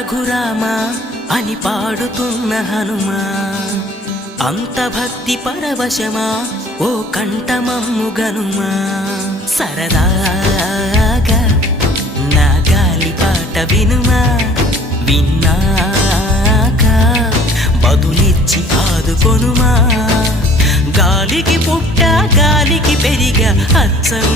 రఘురామా అని పాడుతున్న హనుమా, అంత భక్తి పరవశమా ఓ కంఠమమ్ము గనుమా. సరదాగా నా గాలి పాట వినుమా, విన్నాక బదులిచ్చి ఆదుకొనుమా. గాలికి పుట్ట గాలికి పెరిగా అచ్చం